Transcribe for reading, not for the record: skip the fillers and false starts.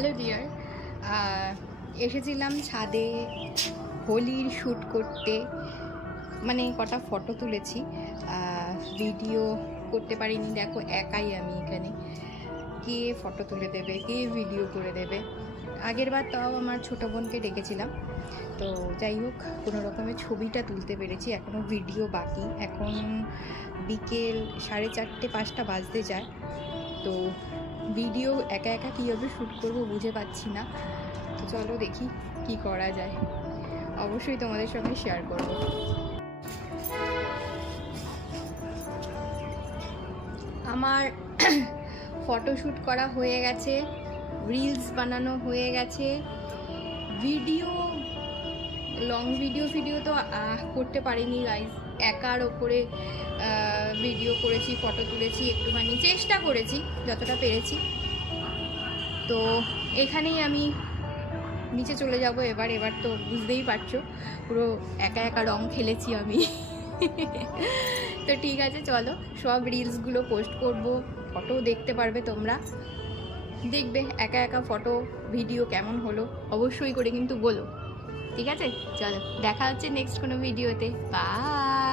Hello dear, এসেছিলাম ছাদে হোলির শ্যুট করতে, মানে কটা ফটো তুলেছি, ভিডিও করতে পারিনি। দেখো একাই আমি এখানে, কে ফটো তুলে দেবে, কে ভিডিও করে দেবে। আগের বার তাও আমার ছোটো বোনকে ডেকেছিলাম, তো যাই হোক কোনো রকমের ছবিটা তুলতে পেরেছি। এখনও ভিডিও বাকি। এখন বিকেল 4:30-5টা বাজতে যায়, তো ভিডিও একা একা কীভাবে শ্যুট করবো বুঝে পাচ্ছি না। তো চলো দেখি কি করা যায়, অবশ্যই তোমাদের সঙ্গে শেয়ার করব। আমার ফটোশ্যুট করা হয়ে গেছে, রিলস বানানো হয়ে গেছে, ভিডিও লং ভিডিও তো করতে পারিনি গাইজ। একার ওপরে ভিডিও করেছি, ফটো তুলেছি, একটুখানি চেষ্টা করেছি যতটা পেরেছি। তো এখানেই আমি নিচে চলে যাব এবার তো বুঝতেই পারছো পুরো একা একা রং খেলেছি আমি। তো ঠিক আছে, চলো সব রিলসগুলো পোস্ট করব, ফটো দেখতে পারবে তোমরা, দেখবে একা একা ফটো ভিডিও কেমন হলো অবশ্যই করে কিন্তু বলো। ঠিক আছে, চলো দেখা হচ্ছে নেক্সট কোনো ভিডিওতে। বাই।